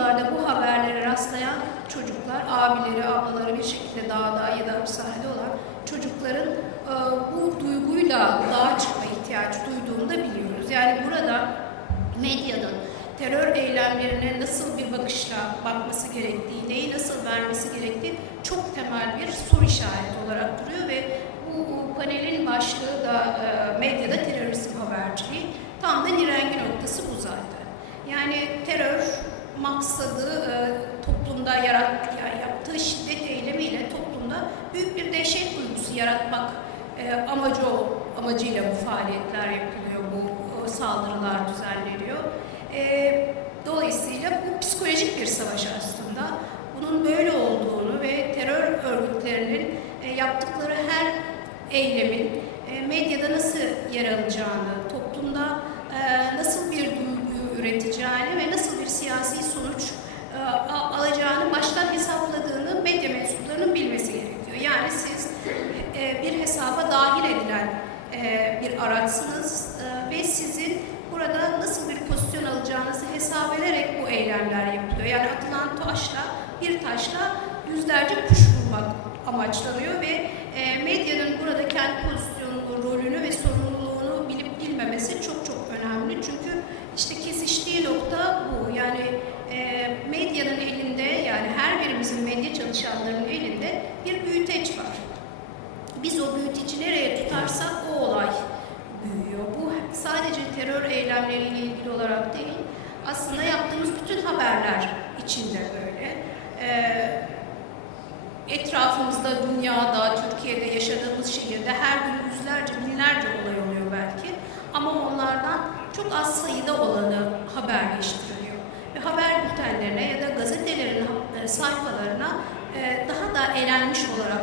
yıllarda bu haberlere rastlayan çocuklar, abileri, ablaları bir şekilde dağda ya da hapishanede olan çocukların e, bu duyguyla dağa çıkma ihtiyacı duyduğunu da biliyoruz. Yani burada medyanın terör eylemlerine nasıl bir bakışla bakması gerektiği, neyi nasıl vermesi gerektiği çok temel bir soru işareti olarak duruyor ve bu panelin başlığı da e, medyada terörizm haberciliği. Tam da nirengi noktası bu zaten. Yani terör maksadı e, toplumda yarat, yani yaptığı şiddet eylemiyle toplumda büyük bir dehşet duygusu yaratmak e, amacı o, amacıyla bu faaliyetler yapılıyor, bu o saldırılar düzenleniyor. E, dolayısıyla bu psikolojik bir savaş aslında. Bunun böyle olduğunu ve terör örgütlerinin e, yaptıkları her eylemin e, medyada nasıl yer alacağını, toplumda e, nasıl bir duyguyu üreteceğini ve nasıl bir siyasi sonuç e, alacağını baştan hesapladığını medya mensuplarının bilmesi gerekiyor. Yani siz e, bir hesaba dahil edilen e, bir araçsınız ve sizin burada nasıl bir pozisyon alacağınızı hesap ederek bu eylemler yapılıyor. Yani atılan taşla, bir taşla yüzlerce kuş vurmak amaçlanıyor ve e, medyanın burada kendi pozisyonunu, rolünü ve sorumluluğunu bilip bilmemesi çok çok önemli. Çünkü işte kesiştiği nokta bu. Yani e, medyanın elinde yani her birimizin medya çalışanlarının elinde bir büyüteç var. Biz o büyüteci nereye tutarsak o olay büyüyor. Bu sadece terör eylemleriyle ilgili olarak değil, aslında yaptığımız bütün haberler içinde böyle. Ee, etrafımızda, dünyada, Türkiye'de, yaşadığımız şehirde her gün yüzlerce, binlerce olay oluyor belki. Ama onlardan çok az sayıda olanı haberleştiriliyor. Ve haber bültenlerine ya da gazetelerin e, sayfalarına e, daha da elenmiş olarak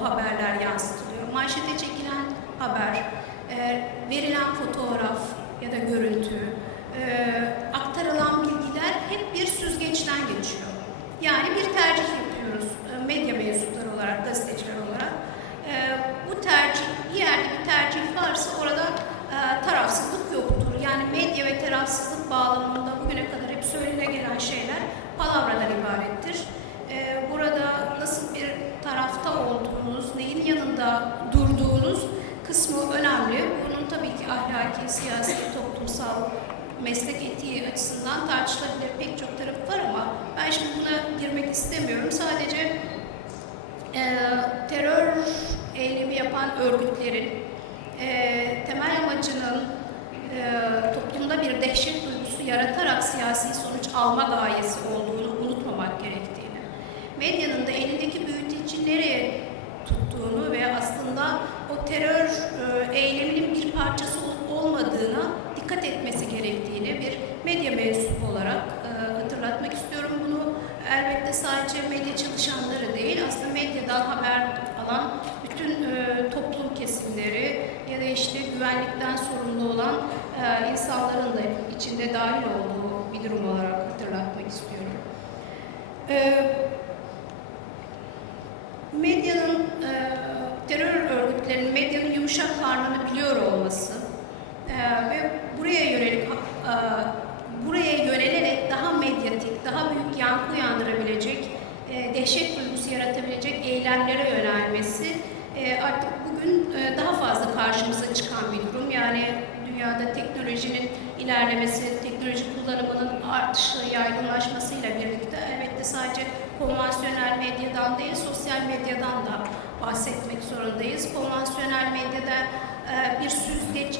o, haberler yansıtılıyor. Manşete çekilen haber, e, verilen fotoğraf ya da görüntü, e, aktarılan bilgiler hep bir süzgeçten geçiyor. Yani bir tercih yapıyoruz e, medya mensupları olarak, gazeteciler olarak. E, bu tercih, bir yerde bir tercih siyasi, toplumsal, meslek etiği açısından tartışılabilir pek çok tarafı var ama ben şimdi buna girmek istemiyorum. Sadece e, terör eylemi yapan örgütlerin e, temel amacının e, toplumda bir dehşet duygusu yaratarak siyasi sonuç alma gayesi olduğunu unutmamak gerektiğini, medyanın da elindeki büyüteci nereye tuttuğunu ve aslında o terör e, eyleminin bir parçası olmadığına dikkat etmesi gerektiğini bir medya mensubu olarak e, hatırlatmak istiyorum. Bunu elbette sadece medya çalışanları değil, aslında medyadan haber alan bütün e, toplum kesimleri ya da işte güvenlikten sorumlu olan e, insanların da içinde dahil olduğu bir durum olarak hatırlatmak istiyorum. E, medyanın, e, terör örgütlerinin medyanın yumuşak karnını biliyor olması e, ve buraya yönelik, e, buraya yönelerek daha medyatik, daha büyük yankı uyandırabilecek, e, dehşet duygusu yaratabilecek eylemlere yönelmesi e, artık bugün e, daha fazla karşımıza çıkan bir durum. Yani dünyada teknolojinin ilerlemesi, teknoloji kullanımının artışı, yaygınlaşmasıyla birlikte elbette sadece konvansiyonel medyadan değil, sosyal medyadan da bahsetmek zorundayız. Konvansiyonel medyada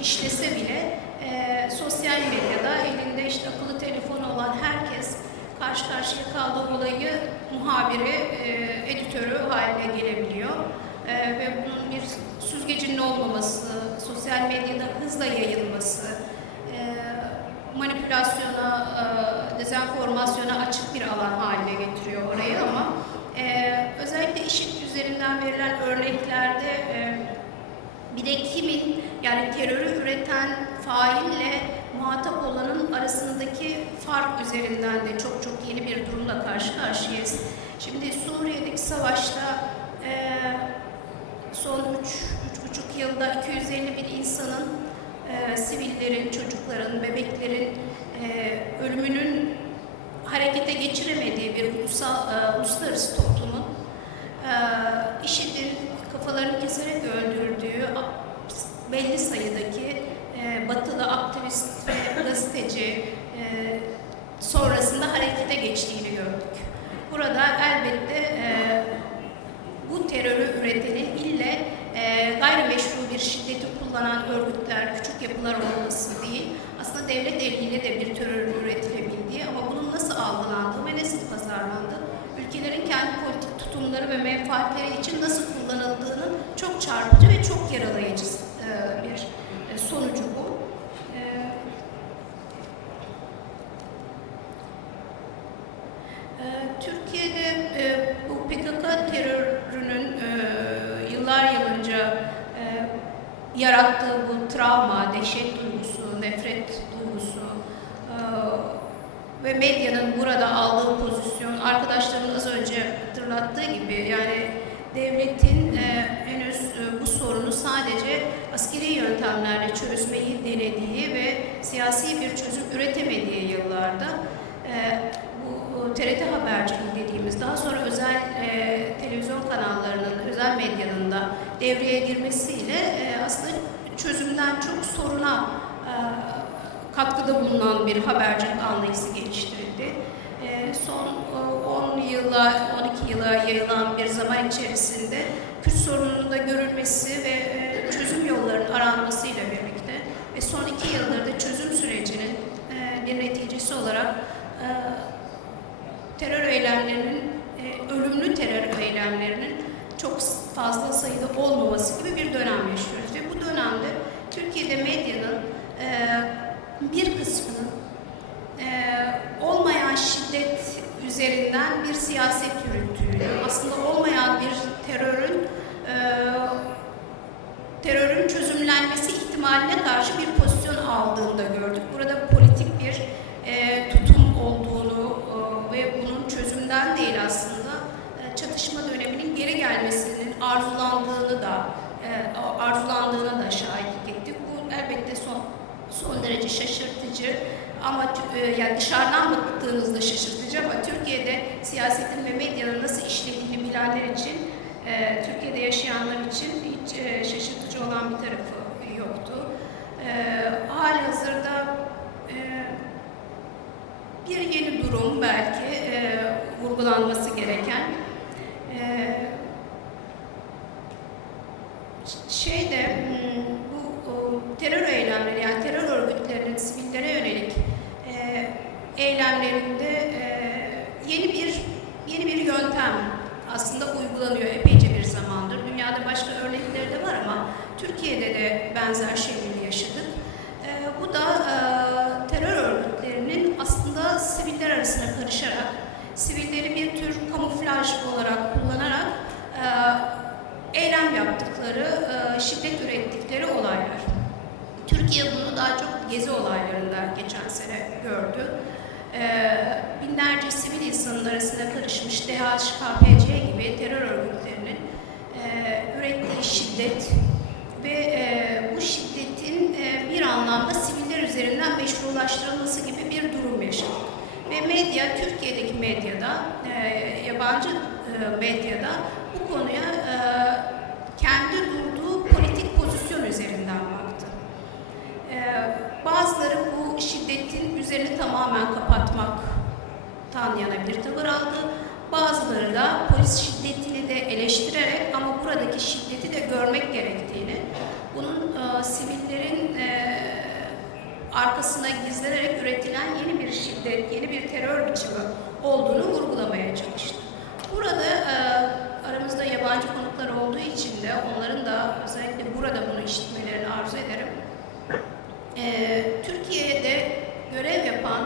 işlese bile e, sosyal medyada elinde işte akıllı telefonu olan herkes karşı karşıya kaldığı olayı muhabiri, e, editörü haline gelebiliyor. E, ve bunun bir süzgecinin olmaması, sosyal medyada hızla yayılması, e, manipülasyona, e, dezenformasyona açık bir alan haline getiriyor orayı ama e, özellikle işit üzerinden verilen örneklerde e, bir de kimin yani terörü üreten faille muhatap olanın arasındaki fark üzerinden de çok çok yeni bir durumla karşı karşıyayız. Şimdi Suriye'deki savaşta e, son 3-3,5 yılda 250 bin insanın e, sivillerin, çocukların, bebeklerin e, ölümünün harekete geçiremediği bir ulusal, e, uluslararası toplumun e, IŞİD'in kafalarını keserek öldürdüğü belli sayıdaki e, batılı aktivist ve gazeteci e, sonrasında harekete geçtiğini gördük. Burada elbette e, bu terörü üretenin ille e, gayrimeşru bir şiddeti kullanan örgütler, küçük yapılar olması değil, aslında devlet eliyle de bir terör üretilebildiği ama bunun nasıl algılandığı ve nasıl pazarlandığı, ülkelerin kendi politik tutumları ve menfaatleri için nasıl kullanıldığının çok çarpıcı ve çok yaralayıcı e, bir e, sonucu bu. E, Türkiye'de e, bu PKK terörünün e, yıllar yılınca e, yarattığı bu travma, dehşet duygusu, nefret duygusu e, ve medyanın burada aldığı pozisyon, arkadaşlarımın az önce hatırlattığı gibi yani devletin e, henüz e, bu sorunu sadece askeri yöntemlerle çözmeyi denediği ve siyasi bir çözüm üretemediği yıllarda e, bu TRT haberciliği dediğimiz daha sonra özel televizyon kanallarının, özel medyanın da devreye girmesiyle aslında çözümden çok soruna katkıda bulunan bir habercilik anlayışı geliştirildi. E, son e, 10 yıla, 12 yıla yayılan bir zaman içerisinde Kürt sorununun da görülmesi ve e, çözüm yollarının aranmasıyla birlikte ve son iki yıldır da çözüm sürecinin e, bir neticesi olarak e, terör eylemlerinin, e, ölümlü terör eylemlerinin çok fazla sayıda olmaması gibi bir dönem yaşıyoruz. Ve bu dönemde Türkiye'de medyanın e, bir kısmının e, üzerinden bir siyaset yürüttüğünü, aslında olmayan bir terörün e, terörün çözümlenmesi ihtimaline karşı bir pozisyon aldığını da gördük. Burada politik bir e, tutum olduğunu e, ve bunun çözümden değil aslında e, çatışma döneminin geri gelmesinin arzulandığını da e, arzulandığına da şahitlik ettik. Bu elbette son son derece şaşırtıcı ama e, yani dışarıdan baktığınızda şaşırtıcı ama Türkiye'de siyasetin ve medyanın nasıl işlediğini bilenler için e, Türkiye'de yaşayanlar için hiç e, şaşırtıcı olan bir tarafı yoktu. E, hali hazırda e, bir yeni durum belki e, vurgulanması gereken e, şeyde hmm, bu o, terör eylemleri yani terör örgütlerinin sivillere yönelik e, eylemlerinde e, yeni bir yeni bir yöntem aslında uygulanıyor epeyce bir zamandır. Dünyada başka örnekleri de var ama Türkiye'de de benzer şeyleri yaşadık. E, bu da e, terör örgütlerinin aslında siviller arasına karışarak, sivilleri bir tür kamuflaj olarak kullanarak e, eylem yaptıkları, e, şiddet ürettikleri olaylar. Türkiye bunu daha çok gezi olaylarında geçen sene gördü. E, binlerce sivil insanın arasına karışmış DHKPC gibi terör örgütlerinin e, ürettiği şiddet ve e, bu şiddetin e, bir anlamda siviller üzerinden meşrulaştırılması gibi bir durum yaşadık. Ve medya, Türkiye'deki medyada, yabancı medyada bu konuya kendi durduğu politik pozisyon üzerinden baktı. Bazıları bu şiddetin üzerini tamamen kapatmaktan yana bir tavır aldı. Bazıları da polis şiddetini de eleştirerek ama buradaki şiddeti de görmek gerektiğini, bunun e, sivillerin e, arkasına gizlenerek üretilen yeni bir şiddet, yeni bir terör biçimi olduğunu vurgulamaya çalıştı. Burada e, aramızda yabancı konuklar olduğu için de onların da özellikle burada bunu işitmelerini arzu ederim. E, Türkiye'de görev yapan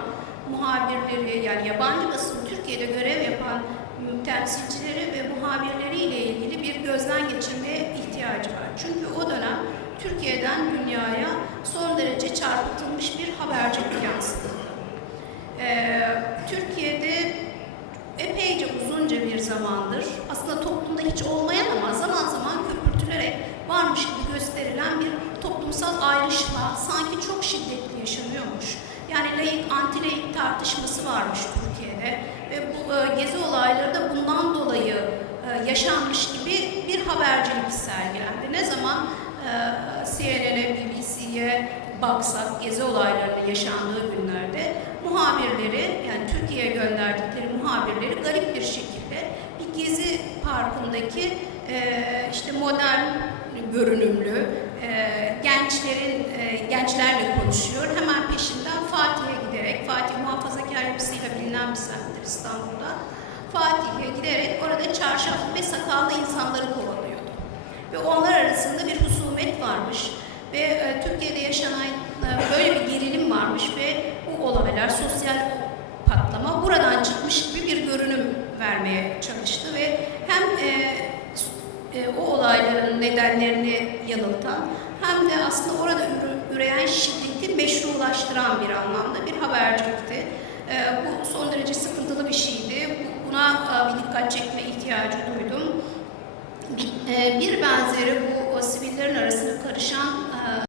muhabirleri yani yabancı basın Türkiye'de görev yapan temsilcileri ve muhabirleriyle ilgili bir gözden geçirmeye ihtiyacı var. Çünkü o dönem Türkiye'den dünyaya son derece çarpıtılmış bir habercilik yansıtıldı. Ee, Türkiye'de epeyce uzunca bir zamandır aslında toplumda hiç olmayan ama zaman zaman köpürtülerek varmış gibi gösterilen bir toplumsal ayrışma sanki çok şiddetli yaşanıyormuş. Yani laik anti laik tartışması varmış Türkiye'de. Ve bu e, gezi olayları da bundan dolayı e, yaşanmış gibi bir habercilik sergilendi. Ne zaman e, CNN'e, BBC'ye baksak gezi olaylarının yaşandığı günlerde muhabirleri yani Türkiye'ye gönderdikleri muhabirleri garip bir şekilde bir gezi parkındaki e, işte modern görünümlü e, gençlerin e, gençlerle konuşuyor. Hemen peşinden İstanbul'da. Fatih'e giderek orada çarşaflı ve sakallı insanları kovalıyordu. Ve onlar arasında bir husumet varmış ve e, Türkiye'de yaşanan e, böyle bir gerilim varmış ve bu olaylar sosyal patlama buradan çıkmış gibi bir görünüm vermeye çalıştı ve hem e, e, o olayların nedenlerini yanıltan hem de aslında orada üre- üreyen şiddeti meşrulaştıran bir anlamda bir habercilikti. E, bu son derece sıkıntılı bir şeydi. Bu- Buna e, bir dikkat çekme ihtiyacı duydum. Bir, e, bir benzeri bu sivillerin arasında karışan